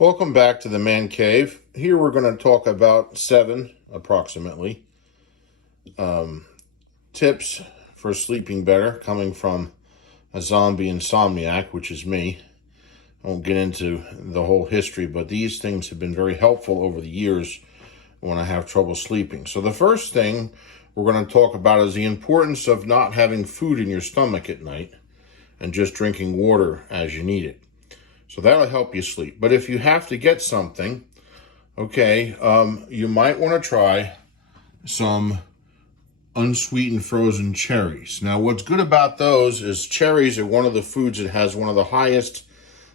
Welcome back to the Man Cave. Here we're going to talk about 7, approximately, tips for sleeping better, coming from a zombie insomniac, which is me. I won't get into the whole history, but these things have been very helpful over the years when I have trouble sleeping. So the first thing we're going to talk about is the importance of not having food in your stomach at night and just drinking water as you need it. So that'll help you sleep. But if you have to get something, okay, you might want to try some unsweetened frozen cherries. Now, what's good about those is cherries are one of the foods that has one of the highest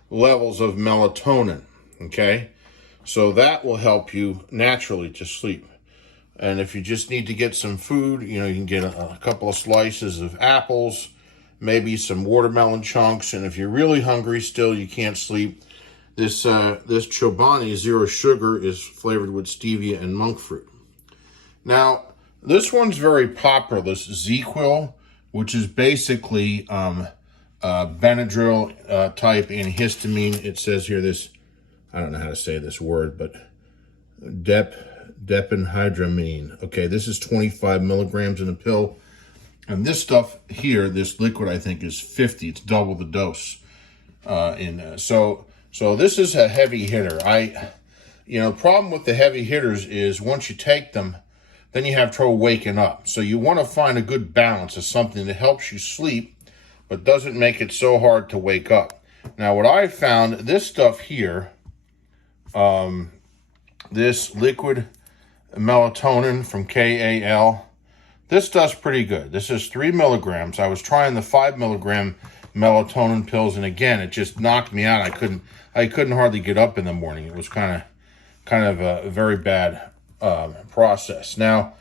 levels of melatonin, okay? So that will help you naturally to sleep. And if you just need to get some food, you can get a couple of slices of apples, maybe some watermelon chunks, and if you're really hungry still, you can't sleep, this Chobani Zero Sugar is flavored with stevia and monk fruit. Now, this one's very popular, this Ziquil, which is basically Benadryl type antihistamine. It says here this, I don't know how to say this word, but diphenhydramine. Okay, this is 25 milligrams in a pill. And this stuff here, this liquid, I think is 50. It's double the dose. So this is a heavy hitter. Problem with the heavy hitters is once you take them, then you have trouble waking up. So you want to find a good balance of something that helps you sleep, but doesn't make it so hard to wake up. Now, what I found, this stuff here, this liquid melatonin from KAL, this does pretty good. This is 3 milligrams. I was trying the 5 milligram melatonin pills, and again, it just knocked me out. I couldn't hardly get up in the morning. It was kind of a very bad process. Now,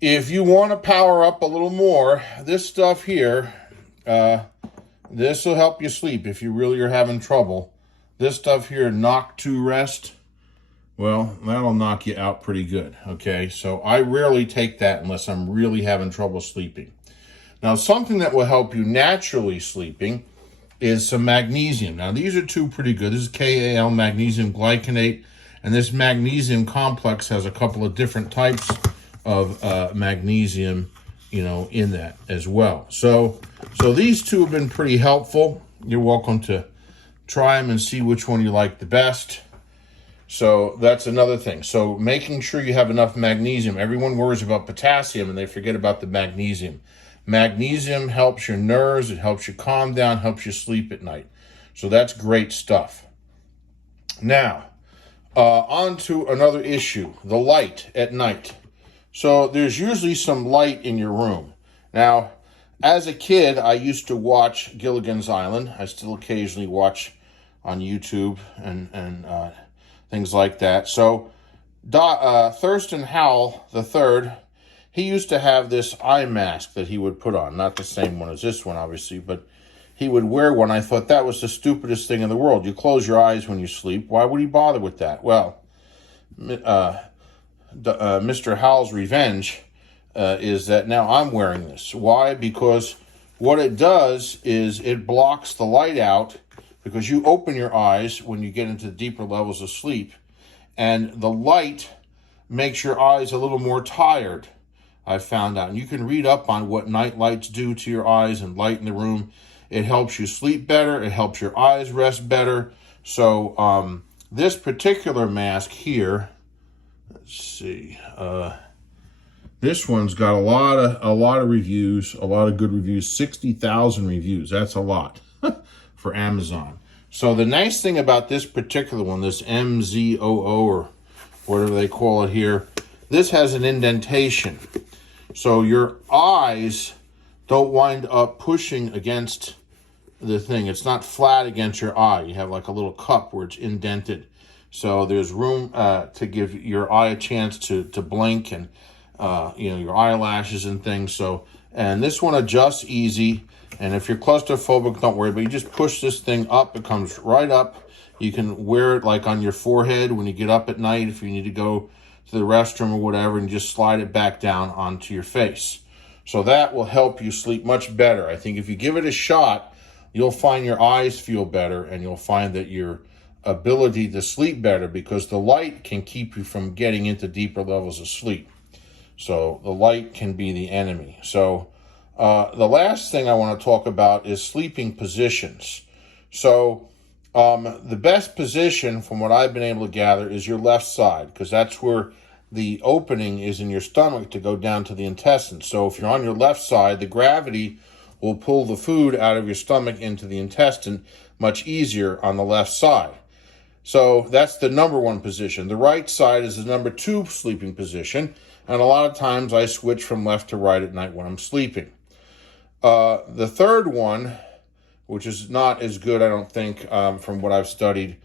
if you want to power up a little more, this stuff here, this will help you sleep if you really are having trouble. This stuff here, Knock 2 Rest. Well, that'll knock you out pretty good, okay? So I rarely take that unless I'm really having trouble sleeping. Now, something that will help you naturally sleeping is some magnesium. Now, these are 2 pretty good. This is KAL magnesium glycinate, and this magnesium complex has a couple of different types of magnesium, in that as well. So these 2 have been pretty helpful. You're welcome to try them and see which one you like the best. So that's another thing. So making sure you have enough magnesium. Everyone worries about potassium and they forget about the magnesium. Magnesium helps your nerves. It helps you calm down, helps you sleep at night. So that's great stuff. Now, on to another issue, the light at night. So there's usually some light in your room. Now, as a kid, I used to watch Gilligan's Island. I still occasionally watch on YouTube and things like that. So Thurston Howell III, he used to have this eye mask that he would put on. Not the same one as this one, obviously, but he would wear one. I thought that was the stupidest thing in the world. You close your eyes when you sleep. Why would he bother with that? Well, Mr. Howell's revenge is that now I'm wearing this. Why? Because what it does is it blocks the light out, because you open your eyes when you get into deeper levels of sleep, and the light makes your eyes a little more tired, I found out. And you can read up on what night lights do to your eyes and light in the room. It helps you sleep better. It helps your eyes rest better. So this particular mask here, let's see, this one's got a lot of reviews, a lot of good reviews, 60,000 reviews. That's a lot for Amazon. So the nice thing about this particular one, this MZOO or whatever they call it here, this has an indentation. So your eyes don't wind up pushing against the thing. It's not flat against your eye. You have like a little cup where it's indented. So there's room to give your eye a chance to blink and, your eyelashes and things. So, and this one adjusts easy. And if you're claustrophobic, don't worry, but you just push this thing up. It comes right up. You can wear it like on your forehead when you get up at night if you need to go to the restroom or whatever, and just slide it back down onto your face. So that will help you sleep much better. I think if you give it a shot, you'll find your eyes feel better, and you'll find that your ability to sleep better, because the light can keep you from getting into deeper levels of sleep. So the light can be the enemy. So the last thing I want to talk about is sleeping positions. So the best position, from what I've been able to gather, is your left side, because that's where the opening is in your stomach to go down to the intestines. So if you're on your left side, the gravity will pull the food out of your stomach into the intestine much easier on the left side. So that's the number one position. The right side is the number two sleeping position, and a lot of times I switch from left to right at night when I'm sleeping. The third one, which is not as good, I don't think, from what I've studied,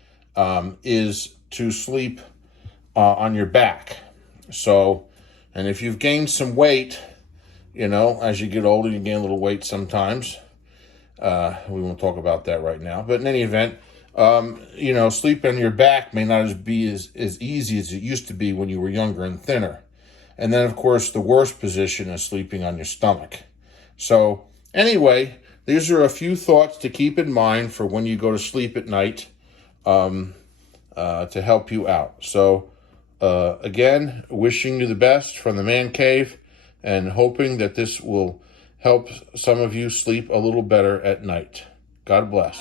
is to sleep on your back. So, and if you've gained some weight, you know, as you get older, you gain a little weight sometimes. We won't talk about that right now. But in any event, you know, sleep on your back may not be as easy as it used to be when you were younger and thinner. And then, of course, the worst position is sleeping on your stomach. So, anyway, these are a few thoughts to keep in mind for when you go to sleep at night to help you out. So, again, wishing you the best from the Man Cave, and hoping that this will help some of you sleep a little better at night. God bless.